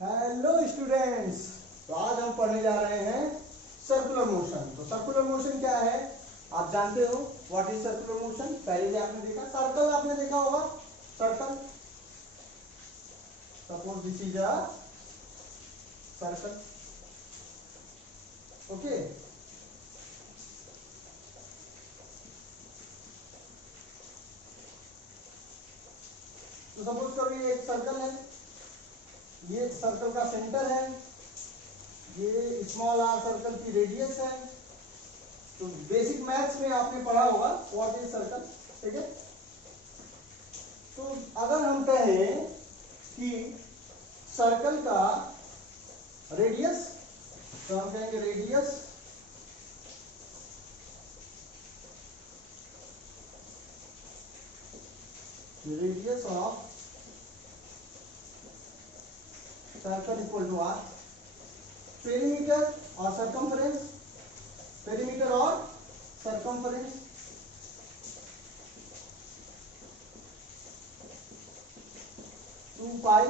Hello students, तो आज हम पढ़ने जा रहे हैं सर्कुलर मोशन। तो सर्कुलर मोशन क्या है आप जानते हो। What is circular motion? पहले भी आपने देखा, सर्कल आपने देखा होगा। Circle, suppose this is a circle, okay. तो सपोज करो ये एक सर्कल है, ये सर्कल का सेंटर है, ये स्मॉल आर सर्कल की रेडियस है। तो बेसिक मैथ्स में आपने पढ़ा होगा व्हाट इज सर्कल, ठीक है। तो अगर हम कहें कि सर्कल का रेडियस, तो हम कहेंगे radius of circle equal to R. Perimeter और सरकमफ्रेंस, पेरीमीटर और circumference, two pi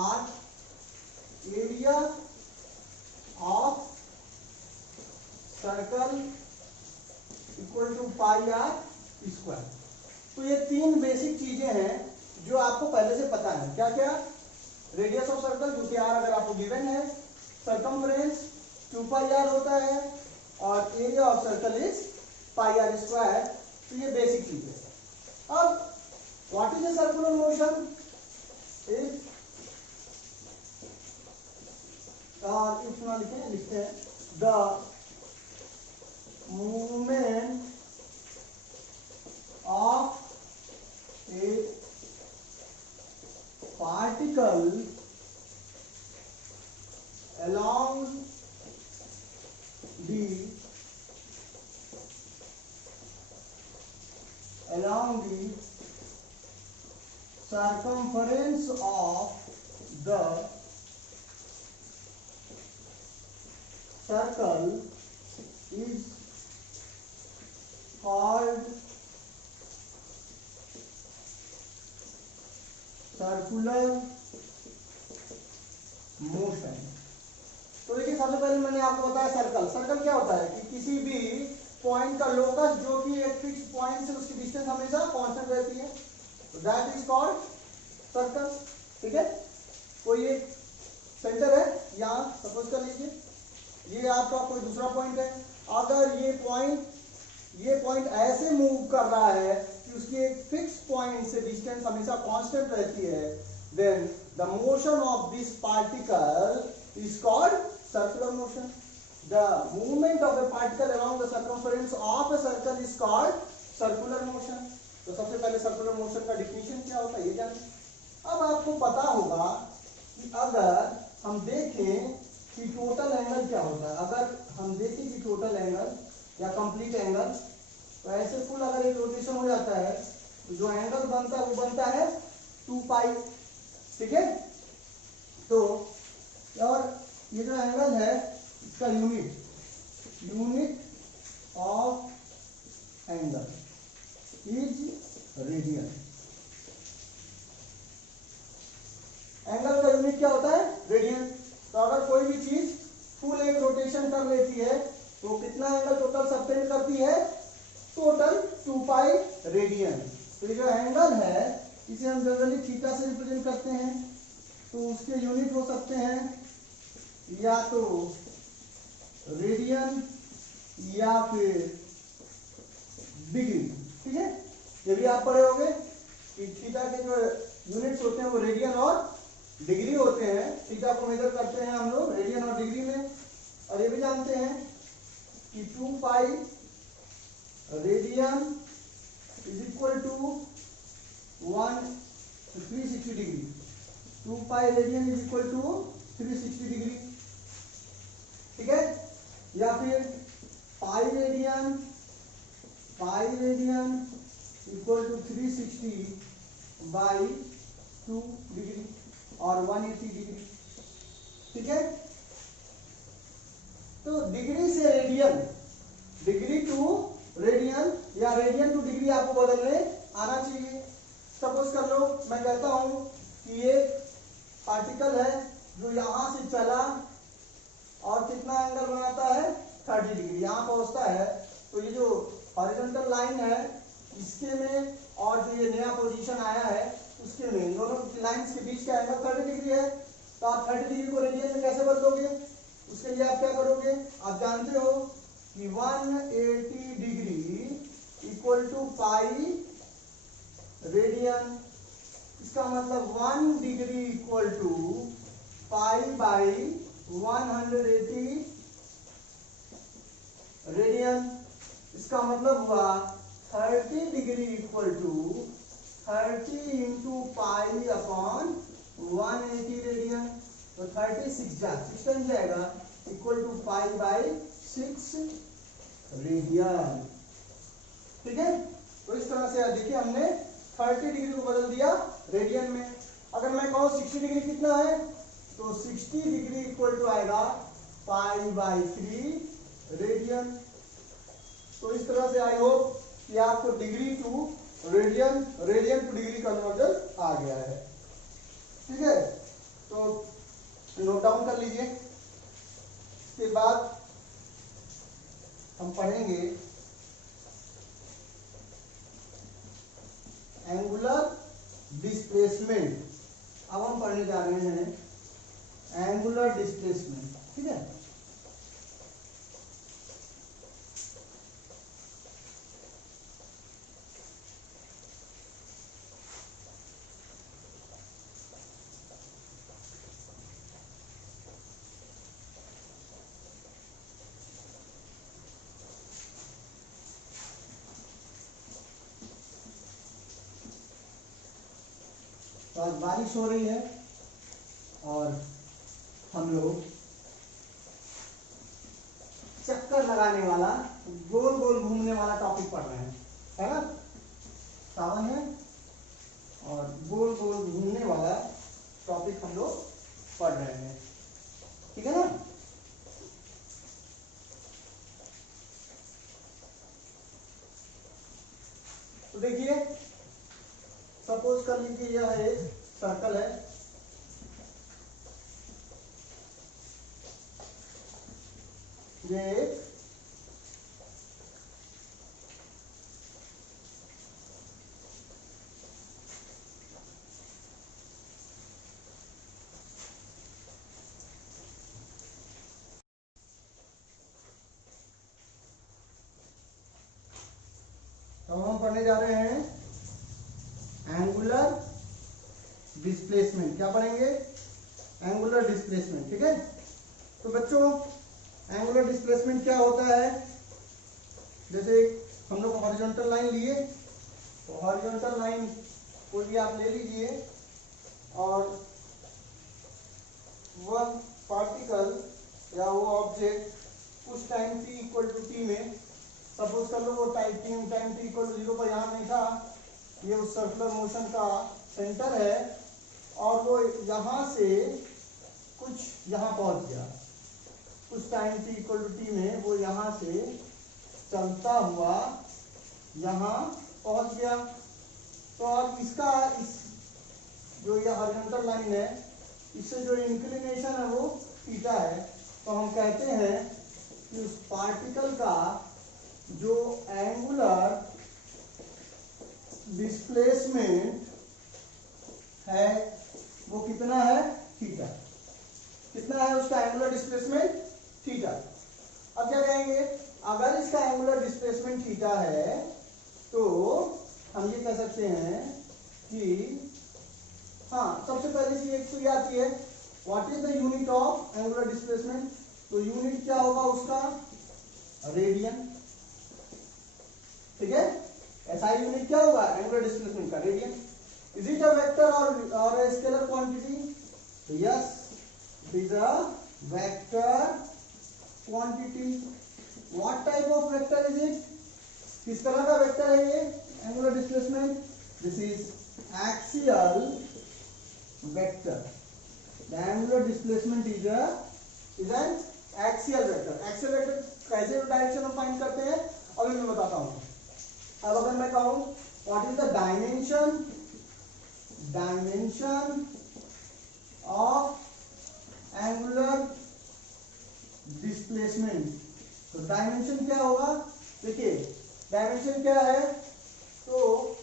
R, area of circle equal to pi R square. तो ये तीन बेसिक चीजें हैं जो आपको पहले से पता है। क्या क्या? रेडियस ऑफ सर्कल जो कि आर अगर आपको गिवन है, सरकमफ्रेंस 2 पाई आर होता है, और area of circle is pi R square. तो ये बेसिक चीज है। अब what is a circular motion? Is इतना लिखते हैं the movement of a particle along the circumference of the circle is called circular motion. तो देखिए, सबसे पहले मैंने आपको बताया सर्कल। सर्कल क्या होता है कि किसी भी पॉइंट का लोकस जो कि एक फिक्स पॉइंट से उसकी डिस्टेंस हमेशा कांस्टेंट रहती है, तो दैट इज कॉल्ड सर्कल, ठीक है। कोई एक सेंटर है यहाँ, सपोज कर लीजिए ये आपका कोई दूसरा पॉइंट है। अगर ये पॉइंट ऐसे मूव कर रहा है कि उसकी एक फिक्स पॉइंट से डिस्टेंस हमेशा कांस्टेंट रहती है, then the motion of this particle is called circular motion. The movement of a particle around the circumference of a circle is called circular motion. तो सबसे पहले सर्कुलर मोशन का definition क्या होता है ये जानिए। अब आपको पता होगा कि अगर हम देखें कि टोटल एंगल क्या होता है, अगर हम देखें कि टोटल एंगल या कंप्लीट एंगल, तो ऐसे फुल अगर एक रोटेशन हो जाता है तो जो एंगल बनता है वो बनता है 2 पाई, ठीक है। तो और ये जो एंगल है इसका unit of angle is radian. Angle का यूनिट क्या होता है? रेडियन। तो अगर कोई भी चीज फुल एक रोटेशन कर लेती है तो कितना एंगल टोटल सबटेंड करती है? Total 2 pi radian. तो ये जो एंगल है इसे हम जनरली थीटा से रिप्रेजेंट करते हैं। तो उसके यूनिट हो सकते हैं या तो रेडियन या फिर डिग्री, ठीक है। ये भी आप पढ़े होंगे कि थीटा के जो यूनिट्स होते हैं वो रेडियन और डिग्री होते हैं। थीटा को मेजर करते हैं हम लोग रेडियन और डिग्री में। और ये भी जानते हैं कि 2 pi radian is equal to 360 degree. 2 pi radian is equal to 360 degree, ठीक है। या फिर pi radian equal to 360 by 2 degree और 180 डिग्री, ठीक है। तो डिग्री से रेडियन, डिग्री टू रेडियन या रेडियन टू डिग्री आपको बदलने आना चाहिए। सपोज कर लो मैं कहता हूं कि ये पार्टिकल है जो यहां से चला और कितना एंगल बनाता है 30 डिग्री, यहां पहुंचता है। तो ये जो हॉरिजॉन्टल लाइन है इसके में और जो ये नया पोजीशन आया है उसके में, इन दोनों लाइंस के बीच का एंगल 30 डिग्री है। तो आप 30 डिग्री को रेडियन में कैसे बदलोगे? उसके लिए आप क्या करोगे? आप जानते हो कि 180 degree equal to pi radian. इसका मतलब 1 degree equal to pi by 180 radian. इसका मतलब हुआ 30 degree equal to 30 into pi upon 180 radian. तो 36 जाएगा equal to pi by 6 radian. ठीक है, तो इस तरह से देखिए हमने 30 डिग्री को बदल दिया रेडियन में। अगर मैं कहूँ 60 डिग्री कितना है, तो 60 डिग्री इक्वल टू आएगा पाई बाई 3 रेडियन। तो इस तरह से आई होप कि आपको degree to radian, radian to degree conversion आ गया है। ठीक है, तो नोट डाउन कर लीजिए। इसके बाद हम पढ़ेंगे एंगुलर डिस्प्लेसमेंट। अब हम पढ़ने जा रहे हैं एंगुलर डिस्प्लेसमेंट। ठीक है, तो आज बारिश हो रही है और हम लोग चक्कर लगाने वाला, गोल गोल घूमने वाला टॉपिक पढ़ रहे हैं, है ना? सावन है और गोल गोल घूमने वाला टॉपिक हम लोग पढ़ रहे हैं। ठीक है ना? तो देखिए, सपोज कर लीजिए यह एक सर्कल है, ये एक तो हम पढ़ने जा रहे हैं एंगुलर डिस्प्लेसमेंट। क्या पढ़ेंगे? Angular displacement. ठीक है, तो बच्चों एंगुलर डिस्प्लेसमेंट क्या होता है? जैसे हम लोग हॉरिजॉन्टल लाइन लिए, तो हॉरिजॉन्टल लाइन कोई भी आप ले लीजिए और वह पार्टिकल या वो ऑब्जेक्ट उस time t equal to t में, सपोज कर लो वो टाइम t इक्वल टू 0 पर यहाँ नहीं था, ये उस सर्कुलर मोशन का सेंटर है और वो यहाँ से कुछ यहाँ पहुँच गया, उस time t equal to t में वो यहाँ से चलता हुआ यहाँ पहुँच गया। तो अब इसका इस जो ये हॉरिजॉन्टल लाइन है इससे जो इंक्लिनेशन है वो थीटा है। तो हम कहते हैं कि उस पार्टिकल का जो एंगुलर डिस्प्लेसमेंट है वो कितना है? थीटा। कितना है उसका एंगुलर डिस्प्लेसमेंट? थीटा। अब क्या कहेंगे? अगर इसका एंगुलर डिस्प्लेसमेंट थीटा है तो हम ये कह सकते हैं कि हाँ, सबसे पहले सी एक तो ये आती है, what is the unit of angular displacement? तो यूनिट क्या होगा उसका? रेडियन। ठीक है, एसआई यूनिट क्या होगा एंगुलर डिस्प्लेसमेंट का? Radian. Is it a vector और a स्केलर क्वांटिटी? तो yes, it is a vector quantity. What type of vector is it? किस तरह का वेक्टर है ये angular displacement? This is axial vector. The angular displacement is an axial vector. Axial vector कैसे direction में find करते हैं अभी मैं बताता हूं। अब अगर मैं कहूं what is the dimension of angular displacement. तो डायमेंशन क्या होगा, देखिए डायमेंशन क्या है, तो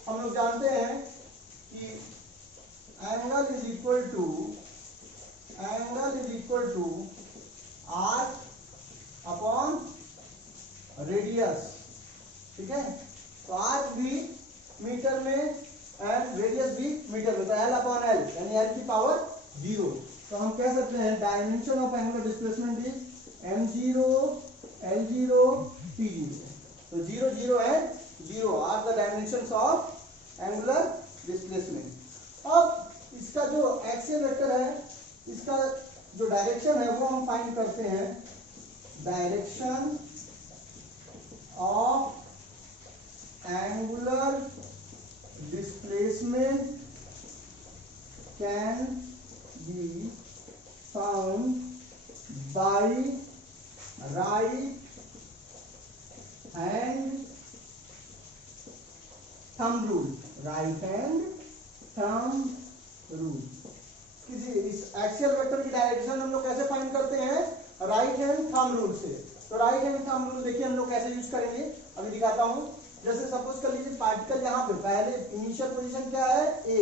हम लोग जानते हैं कि angle is equal to r upon radius, ठीक है। तो आर भी मीटर में एंड रेडियस भी मीटर में, तो एल अपॉन एल यानी एल की पावर 0। तो हम कह सकते हैं dimension of angular displacement is m0 l0 t0। तो 0 0 and 0 are the dimensions of angular displacement. अब इसका जो एक्सियल वेक्टर है, इसका जो डायरेक्शन है वो हम फाइंड करते हैं। Direction of angular displacement can be found by right hand thumb rule। right hand thumb rule किसी इस एक्सियल वेक्टर की डायरेक्शन हम लोग कैसे फाइंड करते हैं, राइट हैंड थंब रूल से। तो राइट हैंड थंब रूल देखिए हम लोग कैसे यूज करेंगे, अभी दिखाता हूं। जैसे सपोज कर लीजिए पार्टिकल यहाँ पे पहले इनिशियल पोजीशन क्या है ए,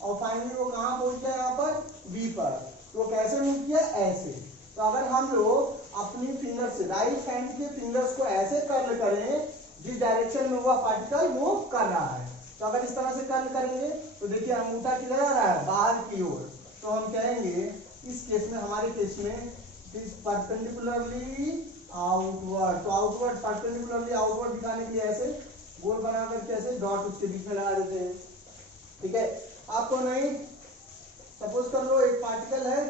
और फाइनली वो कहाँ पहुंच गया, यहाँ पर बी पर। तो कैसे मूव किया, ऐसे। तो अगर हम लोग अपनी फिंगर से राइट हैंड के फिंगर्स को ऐसे कर्ल करें जिस डायरेक्शन में वह पार्टिकल मूव कर रहा है, तो अगर इस तरह से कर्ल करेंगे तो देखिए अंगूठा किधर आ रहा है, बाहर की ओर। तो हम कहेंगे इस केस में, हमारे केस में दिस परपेंडिकुलरली आउटवर्ड। तो आउटवर्ड परपेंडिकुलरली आउटवर्ड दिखाने के लिए ऐसे गोल बना करके ऐसे डॉट उसके बीच में लगा देते हैं, ठीक है। आपको नहीं, सपोज कर लो एक पार्टिकल है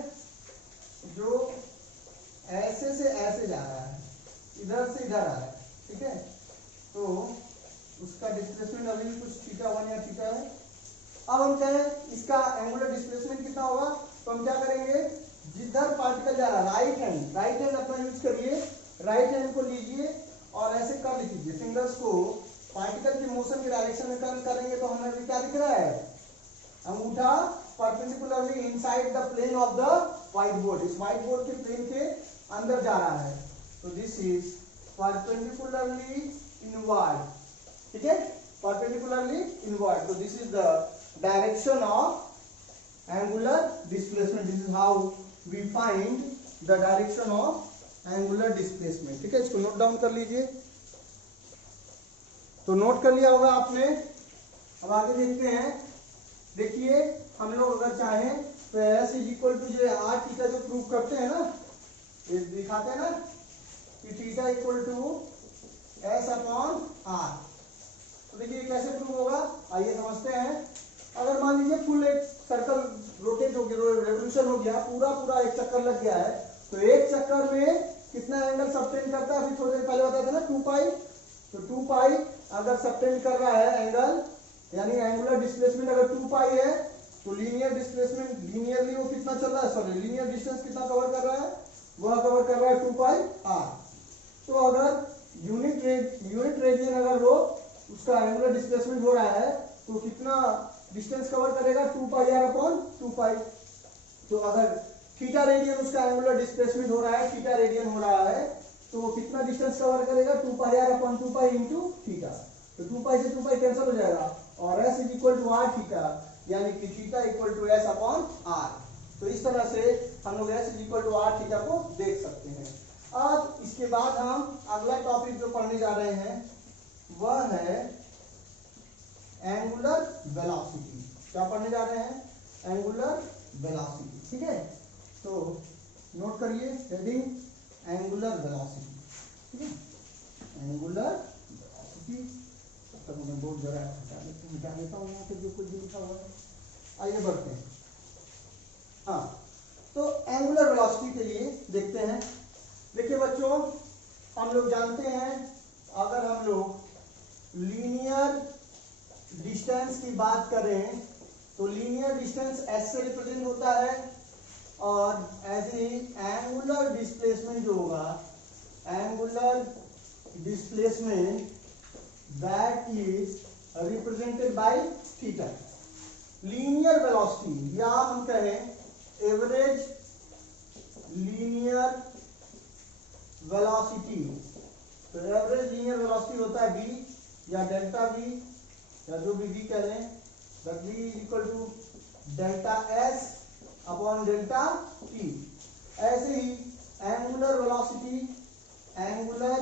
जो ऐसे से ऐसे जा रहा है, इधर से इधर आ रहा है, ठीक है। तो उसका डिस्प्लेसमेंट अभी कुछ θ1 या θ है। अब हम कहें इसका एंगुलर डिस्प्लेसमेंट कितना होगा, तो हम क्या करेंगे, जिधर पार्टिकल जा रहा है राइट हैंड अपना यूज करिए, राइट हैंड को लीजिए और ऐसे कर्ल कीजिए फिंगर्स को पार्टिकल की मोशन की डायरेक्शन में कर्ल करेंगे। तो हमें भी क्या दिख रहा है, अंगूठा perpendicularly inside the plane of the white board, इस व्हाइट बोर्ड के प्लेन के अंदर जा रहा है। तो दिस इज परपेंडिकुलरली इनवर्ड, ठीक है, परपेंडिकुलरली इनवर्ड। तो this is the direction of angular displacement. This is how we find the direction of angular displacement, ठीक है। इसको नोट डाउन कर लीजिए। तो नोट कर लिया होगा आपने। अब आगे देखते हैं। देखिए हम लोग अगर चाहें तो एस इज इक्वल टू जो आर थीटा जो प्रूव करते हैं ना, ये दिखाते हैं ना कि theta equal to S upon r. तो देखिए कैसे प्रूव होगा, आइए समझते हैं। अगर मान लीजिए फुल एक सर्कल रोटेट हो गया, रेवोल्यूशन हो गया, पूरा एक चक्कर लग गया है, तो एक चक्कर में कितना एंगल सबटेंड करता है, अभी थोड़ी देर पहले बताया था ना 2 पाई। तो 2 पाई अगर सबटेंड कर रहा है एंगल, यानी एंगुलर डिस्प्लेसमेंट अगर 2 पाई है, तो लीनियर डिस्प्लेसमेंट लीनियरली वो कितना चल रहा है, सॉरी लीनियर डिस्टेंस कितना कवर कर रहा है, वह कवर कर रहा है 2 पाई आर। तो अगर यूनिट रेडियन अगर हो उसका एंगुलर डिस्प्लेसमेंट हो रहा है, तो कितना डिस्टेंस कवर करेगा, 2 पाई आर अपॉन 2 पाई। तो अगर थीटा रेडियन उसका एंगुलर डिस्प्लेसमेंट हो रहा है, थीटा रेडियन हो रहा है, तो वो कितना डिस्टेंस कवर करेगा, 2 pi R upon 2 pi into theta. तो 2 पाई से 2 पाई कैंसिल हो जाएगा और s is equal to are theta, यानी कि theta equal to S upon r. तो इस तरह से हम लोग s is equal to are theta को देख सकते हैं। अब इसके बाद हम अगला टॉपिक जो पढ़ने जा रहे हैं वह है एंगुलर वेलोसिटी। क्या पढ़ने जा रहे हैं, एंगुलर वेलोसिटी, ठीक है। तो नोट करिए हेडिंग एंगुलर वेलोसिटी, ठीक है, एंगुलर वेलोसिटी। तब मैं बोर्ड जरा मिटा देता हूँ यहाँ पे जो कुछ भी लिखा हुआ है। आइए बढ़ते हैं। हाँ, तो एंगुलर वेलोसिटी के लिए देखते हैं। देखिए बच्चों, हम लोग जानते हैं अगर हम लोग लीनियर डिस्टेंस की बात करें तो लीनियर डिस्टेंस एस से रिप्रेजेंट होता है, और ऐसे ही एंगुलर डिस्प्लेसमेंट जो होगा, angular displacement that is represented by theta. Linear velocity या हम कहें एवरेज लीनियर वेलोसिटी। तो एवरेज लीनियर वेलोसिटी होता है v या डेल्टा v या जो भी v कह लें, that v is equal to delta s upon delta t। ऐसे ही angular velocity, angular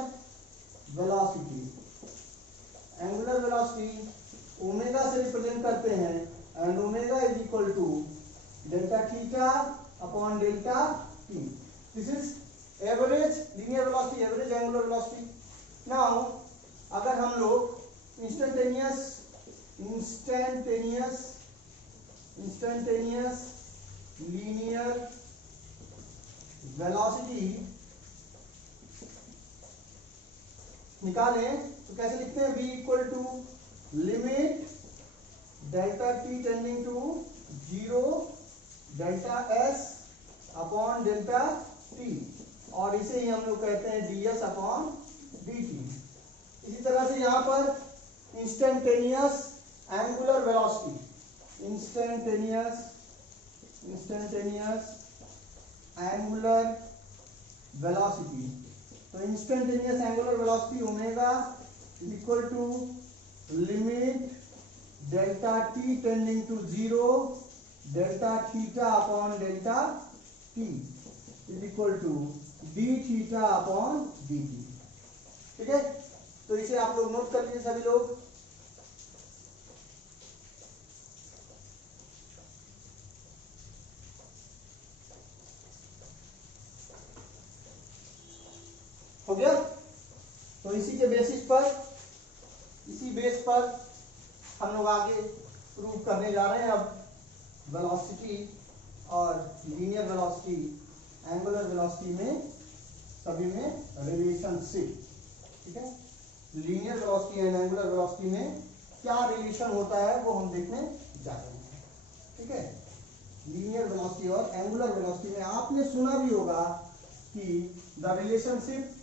velocity omega से रिप्रेजेंट करते हैं, and omega is equal to delta theta upon delta T. This is average linear velocity, average angular velocity. Now अगर हम लोग instantaneous linear velocity निकालें तो कैसे लिखते हैं? v equal to limit delta t tending to 0 delta s upon delta t, और इसे ही हम लोग कहते हैं ds अपॉन dt। इसी तरह से यहाँ पर instantaneous angular velocity, instantaneous angular velocity, तो instantaneous angular velocity omega is equal to limit delta t tending to 0 delta theta upon delta t is equal to d theta upon dt। ठीक है, तो इसे आप लोग नोट कर लीजिए सभी लोग। हो गया? तो इसी के बेसिस पर, इसी बेस पर हम लोग आगे प्रूव करने जा रहे हैं अब वेलोसिटी और लीनियर वेलोसिटी, एंगुलर वेलोसिटी में सभी में रिलेशनशिप। ठीक है, linear velocity and angular velocity में क्या रिलेशन होता है वो हम देखने जा रहे हैं। ठीक है, लीनियर वेलोसिटी और एंगुलर वेलोसिटी में आपने सुना भी होगा कि the relationship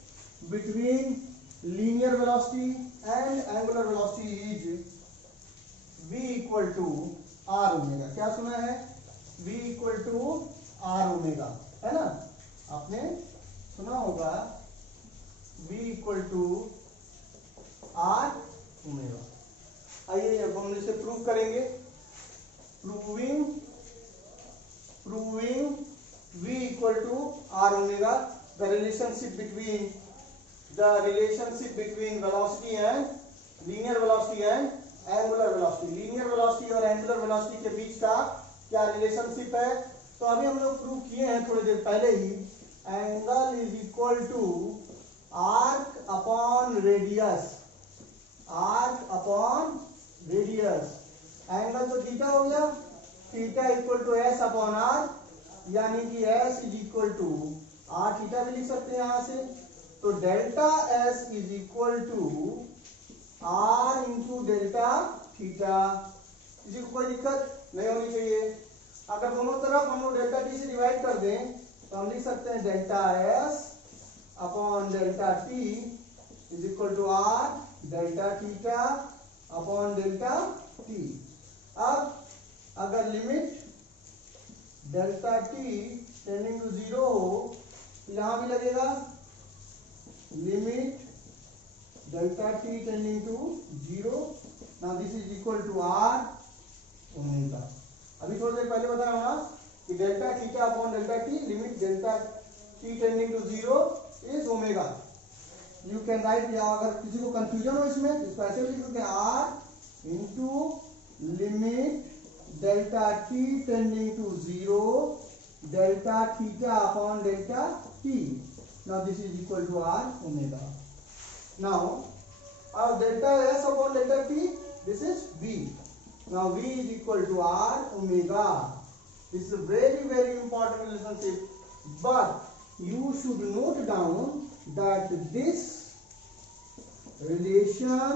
between linear velocity and angular velocity is v equal to r omega। क्या सुना है? v equal to r omega, है ना? आपने सुना होगा v equal to r omega। आइए अब हम इसे प्रूव करेंगे। Proving v equal to r omega, the relationship between velocity and linear velocity and angular velocity, linear velocity और angular velocity के बीच का क्या रिलेशनशिप है? तो अभी हम लोग प्रूव किए हैं थोड़ी देर पहले ही। Angle is equal to arc upon radius, arc upon radius. Angle तो थीटा हो गया, theta equal to S upon R, यानी कि S is equal to are theta भी लिख सकते हैं यहां से। तो delta S is equal to are into delta theta. किसी को कोई दिक्कत नहीं होनी चाहिए। अगर दोनों तरफ हम लोग डेल्टा टी से डिवाइड कर दें तो हम लिख सकते हैं delta s upon delta t is equal to r delta theta upon delta t. अब अगर limit delta t tending to 0 हो तो यहां भी लगेगा limit delta t tending to 0। now this is equal to r omega। अभी थोड़ी देर पहले बताया ना कि delta theta upon delta t, limit delta t tending to 0 is omega. You can write, या अगर किसी को कंफ्यूजन हो इसमें इसको ऐसे भी लिख सकते हैं r into limit delta t tending to 0 delta theta upon delta t। Now this is equal to r omega। Now our delta s upon delta t, this is v। Now v is equal to r omega। This is a very important relationship, but you should note down that this relation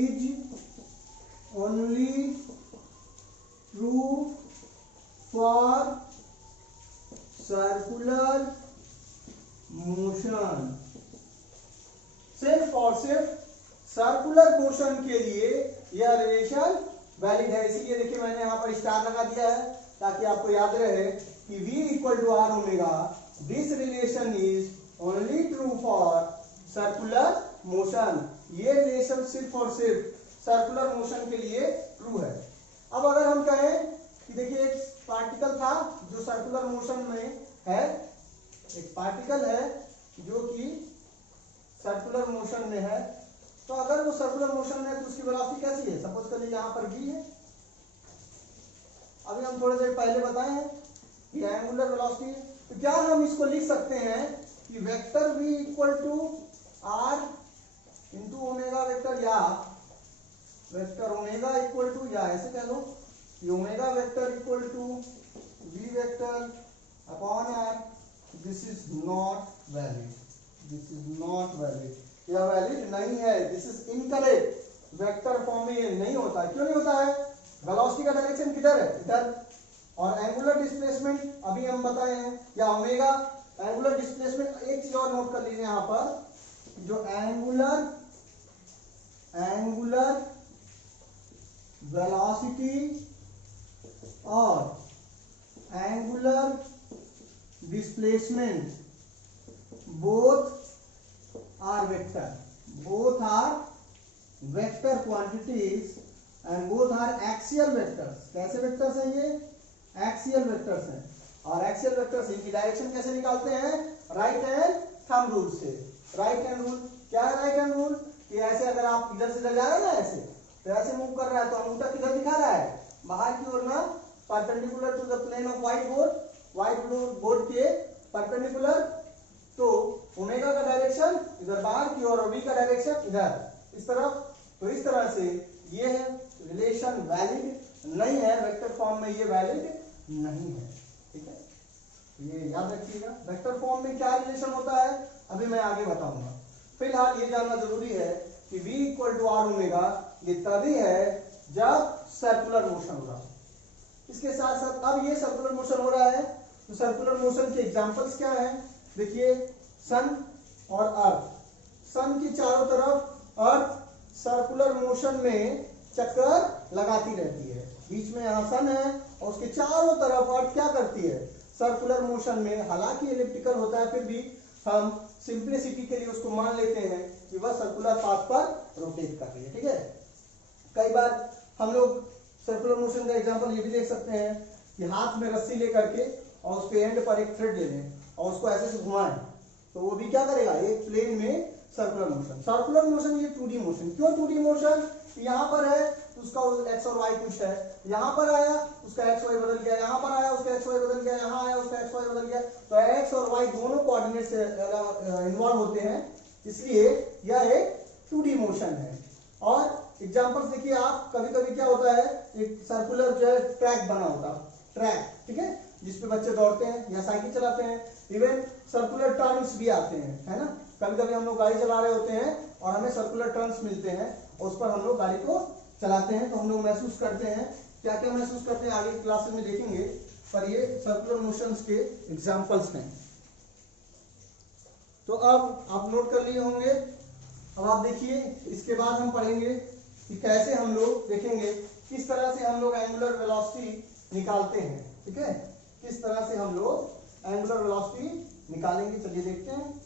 is only true for circular motion. सिर्फ और सिर्फ circular motion के लिए यह relation valid है। इसीलिए देखिए मैंने यहाँ पर स्टार लगा दिया है ताकि आपको याद रहे कि v equal to r omega, this relation is only true for circular motion. ये रिलेशन सिर्फ और सिर्फ सर्कुलर मोशन के लिए ट्रू है। अब अगर हम कहें कि देखिए एक पार्टिकल था जो सर्कुलर मोशन में है, एक पार्टिकल है जो कि सर्कुलर मोशन में है, तो अगर वो सर्कुलर मोशन में है तो उसकी वेलोसिटी कैसी है? सपोज कर लीजिए यहाँ पर v है। अभी हम थोड़ी देर पहले बताए हैं कि एंगुलर वेलोसिटी है, तो क्या हम इसको लिख सकते हैं कि vector v equal to are into omega vector, या वेक्टर ओमेगा इक्वल टू, या ऐसे कह लो कि omega vector equal to v vector upon r. This is not valid, this is not valid, यह वैलिड नहीं है, this is incorrect. Vector form में ये नहीं होता है। क्यों नहीं होता है? वेलोसिटी का डायरेक्शन किधर है? इधर। और एंगुलर डिस्प्लेसमेंट अभी हम बताए हैं, या ओमेगा एंगुलर डिस्प्लेसमेंट। एक चीज और नोट कर लीजिए यहां पर, जो एंगुलर वेलोसिटी और angular displacement both are vector quantities and both are axial vectors. कैसे वेक्टर्स हैं ये? एक्सियल वेक्टर्स हैं। और एक्सियल वेक्टर्स इनकी डायरेक्शन कैसे निकालते हैं? राइट हैंड थंब रूल से। राइट हैंड रूल क्या है? राइट हैंड रूल कि ऐसे अगर आप इधर से इधर जा रहे हैं ना, ऐसे तो ऐसे मूव कर रहा है, तो अंगूठा किधर दिखा रहा है? बाहर की ओर ना, perpendicular to the plane of white board के परपेंडिकुलर। तो ओमेगा का डायरेक्शन इधर बाहर की ओर और v का डायरेक्शन इधर इस तरफ। तो इस तरह से ये है रिलेशन वैलिड नहीं है, वेक्टर फॉर्म में ये वैलिड नहीं है। ठीक है, ये याद रखिएगा। वेक्टर फॉर्म में क्या रिलेशन होता है अभी मैं आगे बताऊंगा। फिलहाल ये जानना जरूरी है कि v equal to r omega ये तभी है जब सर्कुलर मोशन हो रहा है। इसके साथ साथ अब ये सर्कुलर मोशन हो रहा है, तो सर्कुलर मोशन के एग्जांपल्स क्या हैं? देखिए सन और अर्थ। सन की चारों तरफ अर्थ सर्कुलर मोशन में चक्कर लगाती रहती है। बीच में यहाँ सन है और उसके चारों तरफ अर्थ क्या करती है? सर्कुलर मोशन में। हालांकि एलिप्टिकल होता है, फिर भी हम सिंप्लिसिटी के लिए उसको मान लेते हैं कि वह सर्कुलर पाथ पर रोटेट कर रही है। ठीक है, कई बार हम लोग सर्कुलर मोशन का एग्जांपल ये भी देख सकते हैं कि हाथ में रस्सी लेकर के और उसके एंड पर एक थ्रेड ले लें और उसको ऐसे से घुमाएं, तो वो भी क्या करेगा? एक प्लेन में सर्कुलर मोशन। सर्कुलर मोशन ये 2D मोशन। क्यों 2D मोशन? यहाँ पर है उसका एक्स और वाई कुछ है, यहाँ पर आया उसका एक्स वाई बदल गया, यहाँ पर आया उसका एक्स वाई बदल गया, यहाँ आया उसका एक्स वाई बदल गया, तो एक्स और वाई दोनों कोऑर्डिनेट से इन्वॉल्व होते हैं, इसलिए यह एक 2D मोशन है। और एग्जांपल्स देखिए आप, कभी कभी क्या होता है, एक सर्कुलर जो है ट्रैक बना होता है, ट्रैक, ठीक है, जिसपे बच्चे दौड़ते हैं या साइकिल चलाते हैं। इवन सर्कुलर टर्न्स भी आते हैं, है ना। कभी कभी हम लोग गाड़ी चला रहे होते हैं और हमें सर्कुलर टर्न्स मिलते हैं और उस पर हम लोग गाड़ी को चलाते हैं, तो हम लोग महसूस करते हैं। क्या क्या महसूस करते हैं आगे क्लासेस में देखेंगे, पर ये सर्कुलर मोशंस के एग्जांपल्स हैं। तो अब आप नोट कर लिए होंगे। अब आप देखिए, इसके बाद हम पढ़ेंगे कि कैसे हम लोग देखेंगे किस तरह से हम लोग एंगुलर वेलोसिटी निकालते हैं। ठीक है, किस तरह से हम लोग एंगुलर वेलोसिटी निकालेंगे, चलिए देखते हैं।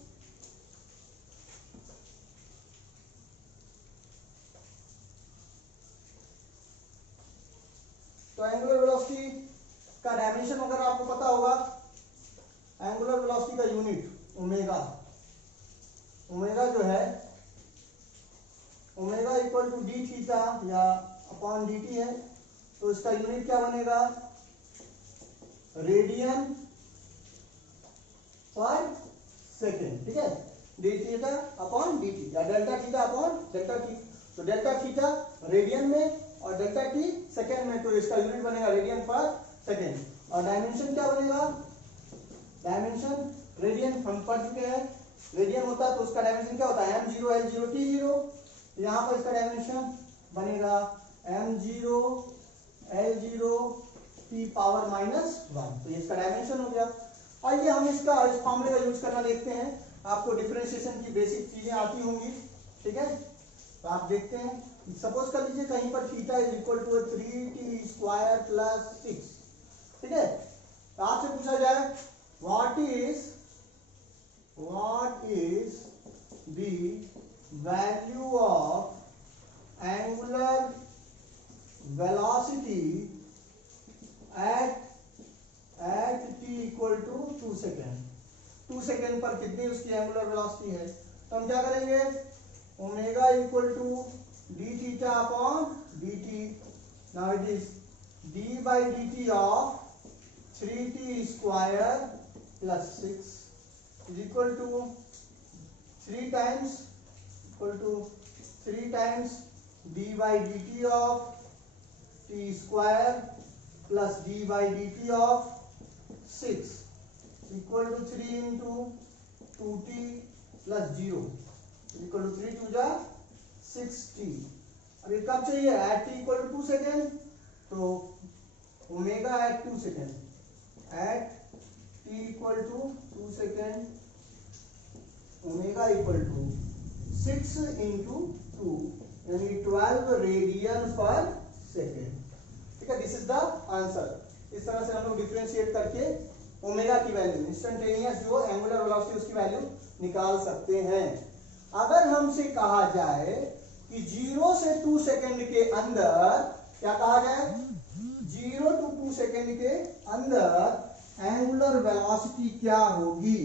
तो एंगुलर वेलोसिटी का डायमेंशन अगर आपको पता होगा, एंगुलर वेलोसिटी का यूनिट ओमेगा। ओमेगा जो है, omega equal to d theta या अपॉन डी टी है, तो इसका यूनिट क्या बनेगा? रेडियन पर सेकेंड। ठीक है, D theta upon D T या delta theta upon delta T. तो डेल्टा थीटा रेडियन में और डेल्टा टी सेकेंड में, तो इसका यूनिट बनेगा रेडियन पर सेकेंड। और डायमेंशन क्या बनेगा? डायमेंशन रेडियन हम पढ़ चुके हैं, रेडियन होता है तो उसका डायमेंशन क्या होता है? m0 l0 t0। यहाँ पर इसका डायमेंशन बनेगा m0 l0 t पावर -1। तो इसका डायमेंशन हो गया। और ये हम इसका इस फॉर्मूले का यूज करना देखते हैं। आपको डिफरेंशिएशन की बेसिक चीजें आती होंगी। ठीक है, तो आप देखते हैं, सपोज कर लीजिए कहीं पर theta is equal to 3t² + 6। ठीक है, आपसे पूछा जाए what is the value of angular velocity at t equal to 2 second. 2 second पर कितनी उसकी एंगुलर वेलोसिटी है, तो हम क्या करेंगे, omega equal to d theta upon D t. Now it is d by d t of 3t square plus 6 is equal to 3 times d by d t of t square plus d by d t of 6 equal to 3 into 2t plus 0 equal to 3 टू जा 6t। अब ये कब चाहिए, at t equal to 2 second, तो omega at 2 second, at t equal to 2 second omega equal to 6 into 2 यानी 12 radian पर second. ठीक है, दिस इज द आंसर। इस तरह से हम लोग डिफरेंशिएट करके ओमेगा की वैल्यू, इंस्टेंटेनियस जो एंगुलर वेलोसिटी उसकी वैल्यू निकाल सकते हैं। अगर हमसे कहा जाए कि 0 से 2 सेकेंड के अंदर, क्या कहा जाए, 0 to 2 सेकेंड के अंदर एंगुलर वेलोसिटी क्या होगी,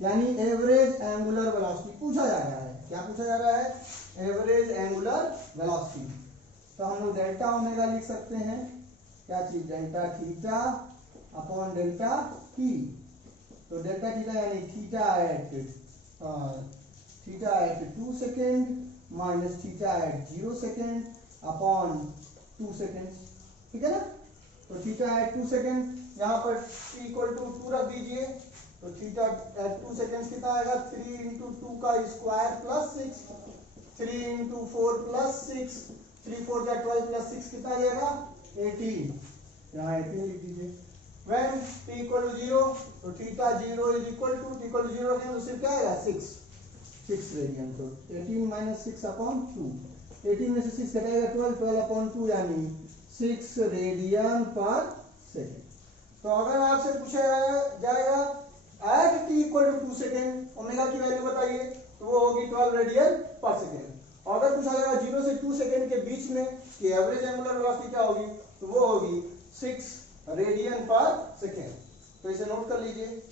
यानी एवरेज एंगुलर वेलोसिटी पूछा जा रहा है। क्या पूछा जा रहा है, एवरेज एंगुलर वेलोसिटी। तो हम लोग डेल्टा ओमेगा लिख सकते हैं, क्या चीज, delta theta upon delta T. तो डेल्टा थीटा यानी theta at 2 second minus theta at 0 second upon 2 second. ठीक है ना, तो थीटा एट 2 सेकेंड, यहाँ पर t इक्वल टू 2 रख दीजिए, तो थीटा एट 2 सेकेंड कितना आएगा, 3 इंटू 2 का स्क्वायर प्लस 6, 3 इंटू 4 प्लस 6, 3 4 जा 12 प्लस 6 कितना आ जाएगा, 18। यहाँ 18 लिख दीजिए। When t इक्वल टू 0, तो theta 0 is equal to t equal to 0 रखेंगे तो सिर्फ क्या आएगा, 6 रेडियन। तो 18 माइनस 6 अपॉन 2, 18 में से 6 घटाएगा 12 अपॉन 2 यानी 6 रेडियन पर सेकेंड। तो अगर आपसे पूछा जाएगा at t equal to 2 second omega की वैल्यू बताइए, तो वो होगी 12 रेडियन पर सेकेंड। और अगर पूछा जाएगा 0 से 2 सेकेंड के बीच में कि एवरेज एंगुलर वेलोसिटी क्या होगी, तो वो होगी 6 रेडियन पर सेकेंड। तो इसे नोट कर लीजिए।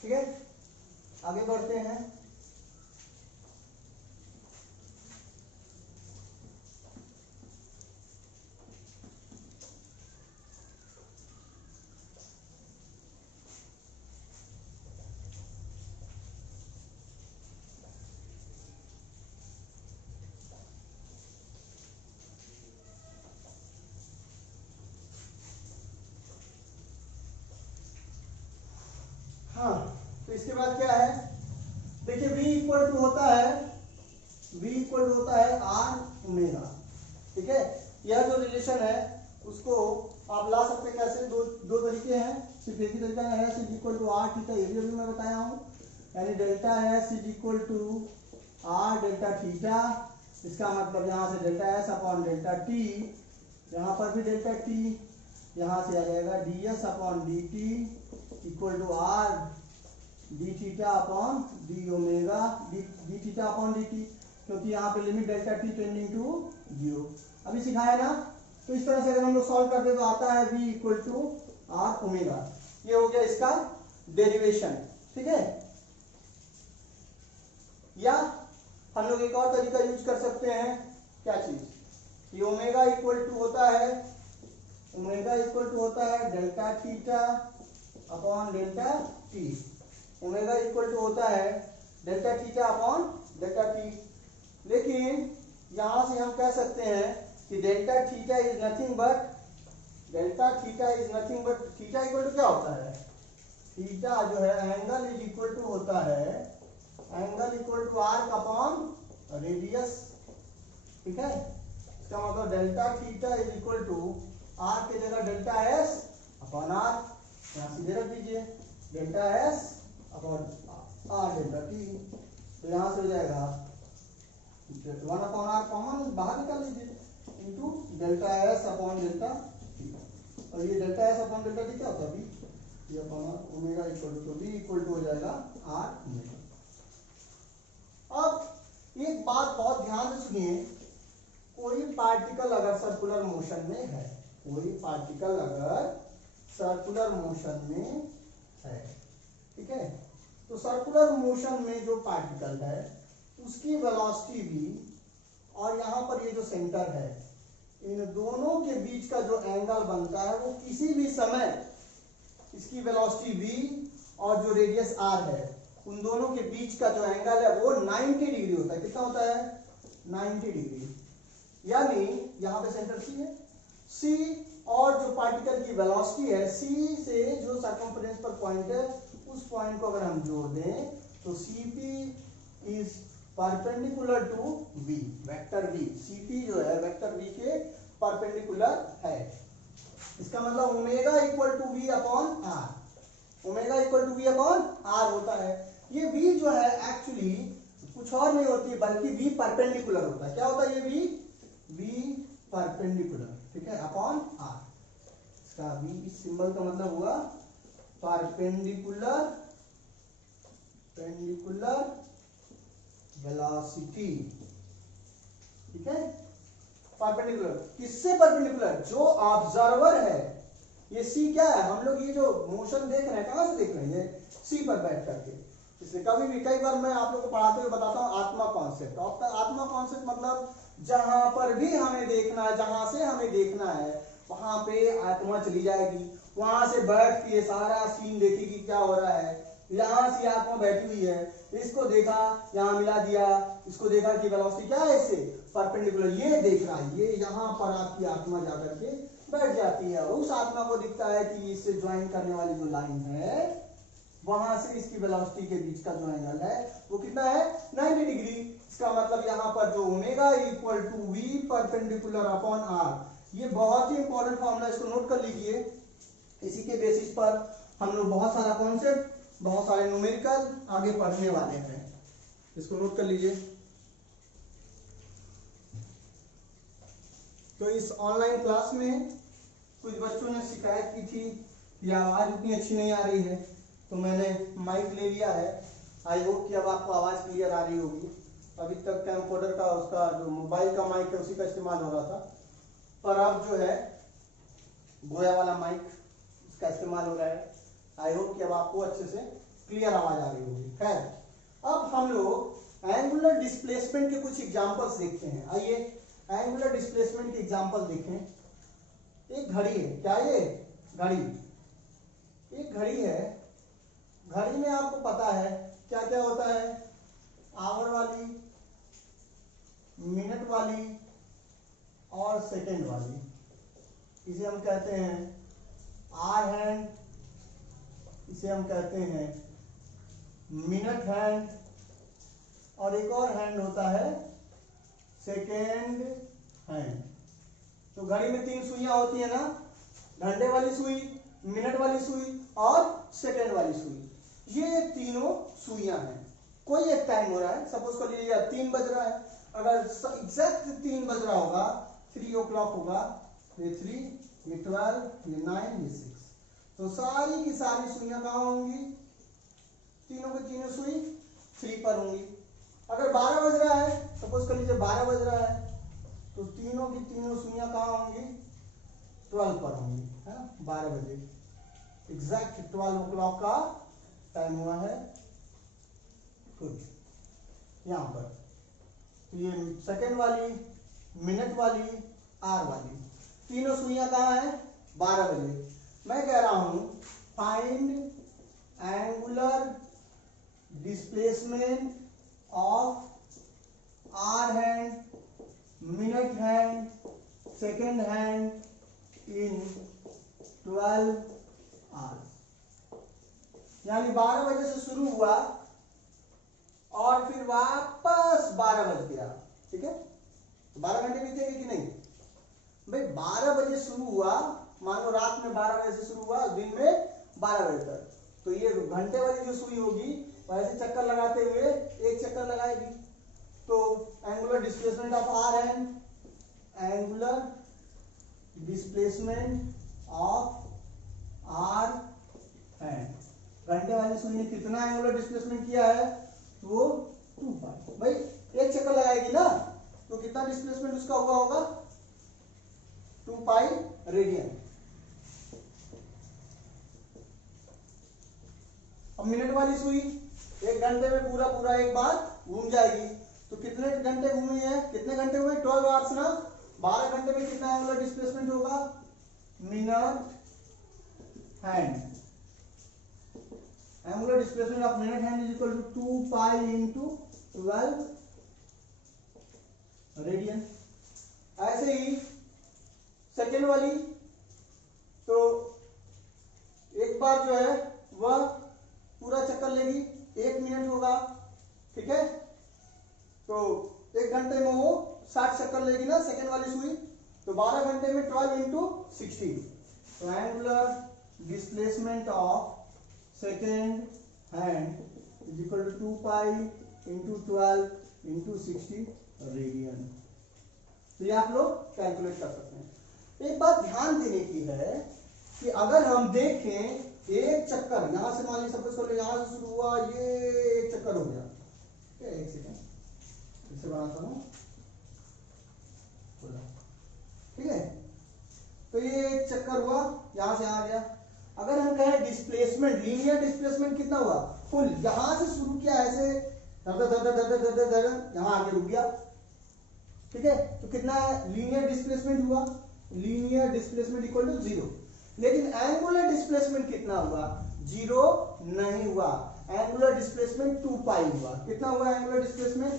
ठीक है, आगे बढ़ते हैं। हाँ, तो इसके बाद क्या है, देखिए v इक्वल टू होता है आर ओमेगा। ठीक है, यह जो रिलेशन है उसको आप ला सकते हैं कैसे, दो तरीके हैं, सिर्फ एक ही तरीका है, s is equal to are theta, ये भी अभी मैं बताया हूँ, यानी delta S is equal to r delta theta. इसका मतलब यहाँ से delta s upon delta t, यहाँ पर भी डेल्टा टी, यहाँ से आ जाएगा d s upon D t equal to r d theta upon d omega d theta upon D t, क्योंकि यहाँ पे limit delta t tending to 0 अभी सिखाया ना। तो इस तरह से अगर हम लोग सॉल्व करते तो आता है v equal to r omega. ये हो गया इसका डेरिवेशन। ठीक है, या हम लोग एक और तरीका यूज कर सकते हैं, क्या चीज, कि ओमेगा इक्वल टू होता है delta theta upon delta t. Omega equal to होता है delta theta upon delta t, लेकिन यहां से हम कह सकते हैं कि delta theta is nothing but theta equal to क्या होता है, थीटा जो है एंगल इज इक्वल टू होता है angle equal to arc upon radius. ठीक है, इसका मतलब delta theta is equal to r की जगह डेल्टा एस अपॉन आर, यहाँ सीधे रख दीजिए delta s upon R delta T. तो यहाँ से हो जाएगा 1/r कॉमन बाहर निकाल लीजिए into delta s upon delta t. और ये delta s upon delta t क्या होता है बी, ये upon omega equal to v equal to हो जाएगा आर ओमेगा। अब एक बात बहुत ध्यान से सुनिए, कोई पार्टिकल अगर सर्कुलर मोशन में है, कोई पार्टिकल अगर सर्कुलर मोशन में है, ठीक है, तो सर्कुलर मोशन में जो पार्टिकल है उसकी वेलोसिटी भी और यहाँ पर ये जो सेंटर है, इन दोनों के बीच का जो एंगल बनता है वो किसी भी समय इसकी वेलोसिटी v और जो रेडियस r है उन दोनों के बीच का जो एंगल है वो 90 डिग्री होता है। कितना होता है? 90 डिग्री। यानी यहाँ पे सेंटर c है, c और जो पार्टिकल की वेलोसिटी है c से जो सर्कम्फ्रेंस पर पॉइंट है उस पॉइंट को अगर हम जोड़ दें तो cp is perpendicular to v, vector v। cp जो है वेक्टर v के परपेंडिकुलर है। इसका मतलब omega equal to v upon r, omega equal to v upon r होता है। ये v जो है एक्चुअली कुछ और नहीं होती बल्कि v परपेंडिकुलर होता है। क्या होता है ये v परपेंडिकुलर, ठीक है, अपॉन r। इसका v इस सिंबल का मतलब हुआ परपेंडिकुलर वेलोसिटी, ठीक है, परपेंडिकुलर। किससे परपेंडिकुलर? जो ऑब्जर्वर है। ये सी क्या है, हम लोग ये जो मोशन देख रहे हैं कहां से देख रहे हैं? ये सी पर बैठ करके। इसलिए कभी भी कई बार मैं आप लोगों को पढ़ाते हुए बताता हूँ आत्मा कॉन्सेप्ट। आत्मा कॉन्सेप्ट मतलब जहां पर भी हमें देखना है, जहां से हमें देखना है वहां पे आत्मा चली जाएगी, वहां से बैठ के सारा सीन देखेगी क्या हो रहा है। यहाँ से आत्मा बैठी हुई है, इसको देखा, यहाँ मिला दिया, इसको देखा कि वेलोसिटी क्या है इससे परपेंडिकुलर, ये देख रहा है, ये यहाँ पर आपकी आत्मा जाकर के बैठ जाती है। उस आत्मा को दिखता है कि इससे ज्वाइन करने वाली जो लाइन है वहां से इसकी वेलोसिटी के बीच का जो एंगल है वो कितना है? 90 डिग्री। इसका मतलब यहाँ पर जो omega equal to v perpendicular upon r, ये बहुत ही इंपॉर्टेंट फॉर्मूला, इसको नोट कर लीजिए। इसी के बेसिस पर हम लोग बहुत सारा कॉन्सेप्ट, बहुत सारे न्यूमेरिकल आगे पढ़ने वाले हैं। इसको नोट कर लीजिए। तो इस ऑनलाइन क्लास में कुछ बच्चों ने शिकायत की थी कि आवाज उतनी अच्छी नहीं आ रही है, तो मैंने माइक ले लिया है। आई होप कि अब आपको आवाज क्लियर आ रही होगी। अभी तक कैमकोडर का उसका जो मोबाइल का माइक है उसी का इस्तेमाल हो रहा था, पर अब जो है गोया वाला माइक उसका इस्तेमाल हो रहा है। आई होप कि अब आपको अच्छे से क्लियर आवाज आ रही होगी। खैर, अब हम लोग एंगुलर डिस्प्लेसमेंट के कुछ एग्जांपल्स देखते हैं। आइए एंगुलर डिस्प्लेसमेंट के एग्जांपल देखें। एक घड़ी है, क्या ये घड़ी, एक घड़ी है। घड़ी में आपको पता है क्या क्या होता है? आवर वाली, मिनट वाली और सेकंड वाली। इसे हम कहते हैं आवर हैंड, इसे हम कहते हैं मिनट हैंड, और एक और हैंड होता है सेकेंड हैंड। तो घड़ी में 3 सुइयां होती है ना, घंटे वाली सुई, मिनट वाली सुई और सेकेंड वाली सुई। ये तीनों सुइयां हैं। कोई एक टाइम हो रहा है, सपोज कर लीजिए 3 बज रहा है। अगर एग्जैक्ट 3 बज रहा होगा, 3 o'clock होगा, ये 3, ये 12, ये 9, ये 6, तो सारी की सारी सुइयां कहाँ होंगी? तीनों की तीनों सुई 3 पर होंगी। अगर 12 बज रहा है, सपोज कर लीजिए 12 बज रहा है, तो तीनों की तीनों सुइयां कहाँ होंगी? 12 पर होंगी, है ना, 12 बजे। एग्जैक्ट 12 o'clock का टाइम हुआ है। गुड, यहाँ पर तो ये सेकेंड वाली, मिनट वाली, आर वाली, तीनों सुइयां कहाँ है? 12 बजे। मैं कह रहा हूं find angular displacement of hour hand, minute hand, second hand in 12 hours. यानी 12 बजे से शुरू हुआ और फिर वापस 12 बज गया, ठीक है, 12 घंटे बीतेंगे कि नहीं भाई? 12 बजे शुरू हुआ, मान लो रात में 12 बजे से शुरू हुआ, दिन में 12 बजे तक, तो ये घंटे वाली जो सुई होगी और ऐसे चक्कर लगाते हुए एक चक्कर लगाएगी, तो angular displacement of hour hand, angular displacement of hour hand, घंटे वाली सुई ने कितना एंगुलर डिस्प्लेसमेंट किया है, तो वो 2 पाई। भाई एक चक्कर लगाएगी ना, तो कितना डिस्प्लेसमेंट उसका हुआ होगा, 2 पाई रेडियन। अब मिनट वाली सुई 1 घंटे में पूरा पूरा एक बार घूम जाएगी, तो कितने घंटे घूमी है, कितने घंटे हुए, 12 आवर्स ना, 12 घंटे में कितना एंगुलर डिस्प्लेसमेंट होगा, minute hand, angular displacement of minute hand is equal to 2 pi into 12 radian. ऐसे ही सेकेंड वाली, तो एक बार जो है वह पूरा चक्कर लेगी, 1 मिनट होगा, ठीक है, तो 1 घंटे में वो 60 चक्कर लेगी ना सेकेंड वाली सुई, तो 12 घंटे में 12 इंटू 60, तो angular displacement of second hand is equal to 2 pi into 12 into 60 radian. तो ये आप लोग कैलकुलेट कर सकते हैं। एक बात ध्यान देने की है कि अगर हम देखें एक चक्कर यहां से, मान लीजिए सपोज कर लो यहां से शुरू हुआ, ये एक चक्कर हो गया, ठीक है, एक सेकेंड इसे बनाता हूं, ठीक है, तो ये एक चक्कर हुआ, यहां से आ गया। अगर हम कहें डिस्प्लेसमेंट, लीनियर डिस्प्लेसमेंट कितना हुआ, फुल यहां से शुरू किया ऐसे धर धर धर धर धर धर यहां आके रुक गया, ठीक है, तो कितना लीनियर डिस्प्लेसमेंट हुआ, लीनियर डिस्प्लेसमेंट इक्वल टू 0। लेकिन एंगुलर डिस्प्लेसमेंट कितना हुआ, 0 नहीं हुआ, एंगुलर डिस्प्लेसमेंट 2 पाई हुआ। कितना हुआ angular displacement,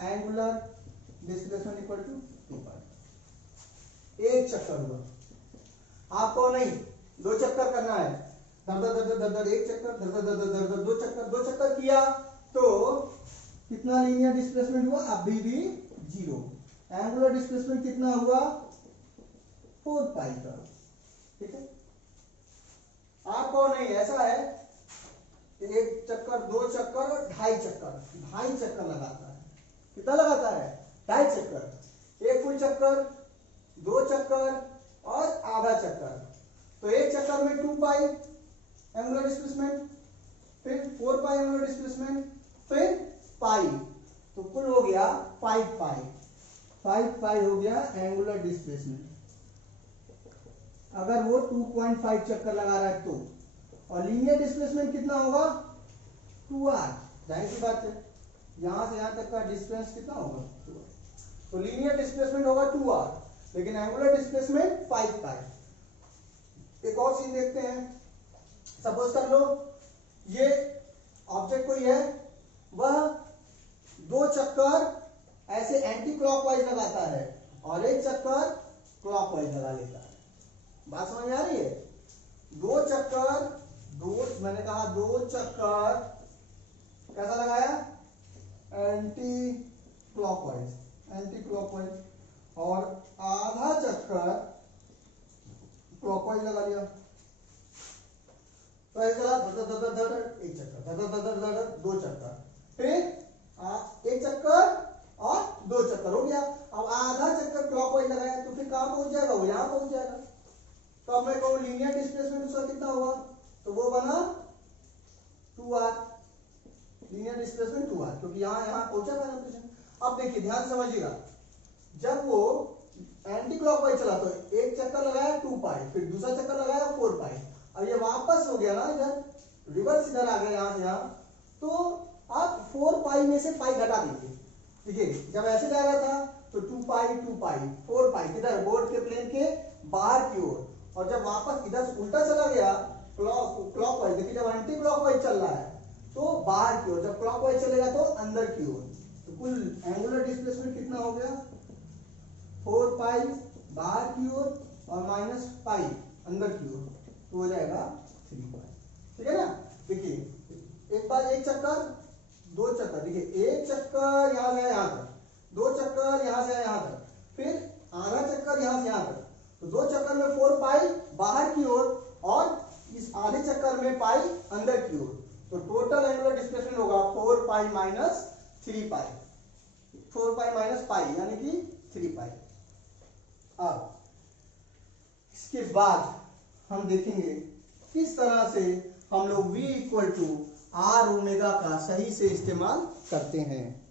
angular displacement equal to 2 pi. एक चक्कर हुआ, आपको नहीं 2 चक्कर करना है, धर धर धर धर धर एक चक्कर, धर धर धर धर धर 2 चक्कर, 2 चक्कर किया तो कितना लीनियर डिस्प्लेसमेंट हुआ, अभी भी 0। एंगुलर डिस्प्लेसमेंट कितना हुआ, 4 पाई का, ठीक है। आपको नहीं ऐसा है, 1 चक्कर 2 चक्कर और 2.5 चक्कर, 2.5 चक्कर लगाता है, कितना लगाता है, 2.5 चक्कर, 1 फुल चक्कर, 2 चक्कर और आधा चक्कर, तो 1 चक्कर में 2 पाई एंगुलर डिस्प्लेसमेंट, फिर 4 पाई एंगुलर डिस्प्लेसमेंट, फिर पाई, तो कुल हो गया 5 पाई, 5 पाई हो गया एंगुलर डिस्प्लेसमेंट। अगर वो 2.5 चक्कर लगा रहा है तो, और लीनियर डिस्प्लेसमेंट कितना होगा, 2r, जाहिर सी बात है, यहां से यहां तक का डिस्टेंस कितना होगा, 2r, तो लीनियर डिस्प्लेसमेंट होगा 2r, लेकिन एंगुलर डिस्प्लेसमेंट 5 पाई। एक और सीन देखते हैं, सपोज कर लो ये ऑब्जेक्ट कोई है, वह 2 चक्कर ऐसे एंटी क्लॉकवाइज लगाता है और 1 चक्कर क्लॉकवाइज लगा लेता है। बात समझ में आ रही है, 2 चक्कर, 2 मैंने कहा 2 चक्कर कैसा लगाया, एंटी क्लॉकवाइज, एंटी क्लॉकवाइज, और आधा चक्कर क्लॉकवाइज लगा लिया, तो ऐसे चला धर धर धर धर 1 चक्कर, धर धर धर धर 2 चक्कर, फिर 1 चक्कर और 2 चक्कर हो गया। अब आधा चक्कर क्लॉकवाइज लगाया तो फिर कहां पहुंच जाएगा, वो यहां पहुंच जाएगा। तो अब मैं कहूं लीनियर डिस्प्लेसमेंट उसका कितना हुआ, तो वो बना 2r, लीनियर डिस्प्लेसमेंट 2r, क्योंकि यहां पहुंचा था लोकेशन। अब देखिए ध्यान समझिएगा, जब वो एंटी क्लॉकवाइज चला तो 1 चक्कर लगाया 2 पाई, फिर दूसरा चक्कर लगाया 4 पाई, अब ये वापस हो गया ना, इधर रिवर्स इधर आ गया यहां से यहां, तो आप 4 पाई में से पाई घटा दीजिए। देखिए जब ऐसे जा रहा था तो 2 पाई 2 पाई 4 पाई किधर, बोर्ड के प्लेन के बाहर की ओर, और जब वापस इधर उल्टा चला गया क्लॉकवाइज, देखिए जब एंटी क्लॉकवाइज चल रहा है तो बाहर की ओर, जब क्लॉकवाइज चलेगा तो अंदर की ओर, तो कुल एंगुलर डिस्प्लेसमेंट कितना हो गया, 4 पाई बाहर की ओर और माइनस पाई अंदर की ओर, तो हो जाएगा 3 पाई, ठीक है ना। देखिए एक बार 1 चक्कर 2 चक्कर, देखिए 1 चक्कर यहां से यहां तक, 2 चक्कर यहां से यहां तक, फिर आधा चक्कर यहां से यहां तक, तो 2 चक्कर में 4 पाई बाहर की ओर और इस आधे चक्कर में पाई अंदर की ओर, तो टोटल एंगुलर डिस्प्लेसमेंट होगा 4 पाई माइनस 3 पाई, 4 पाई माइनस पाई यानी कि 3 पाई। अब इसके बाद हम देखेंगे किस तरह से हम लोग v equal to r omega का सही से इस्तेमाल करते हैं।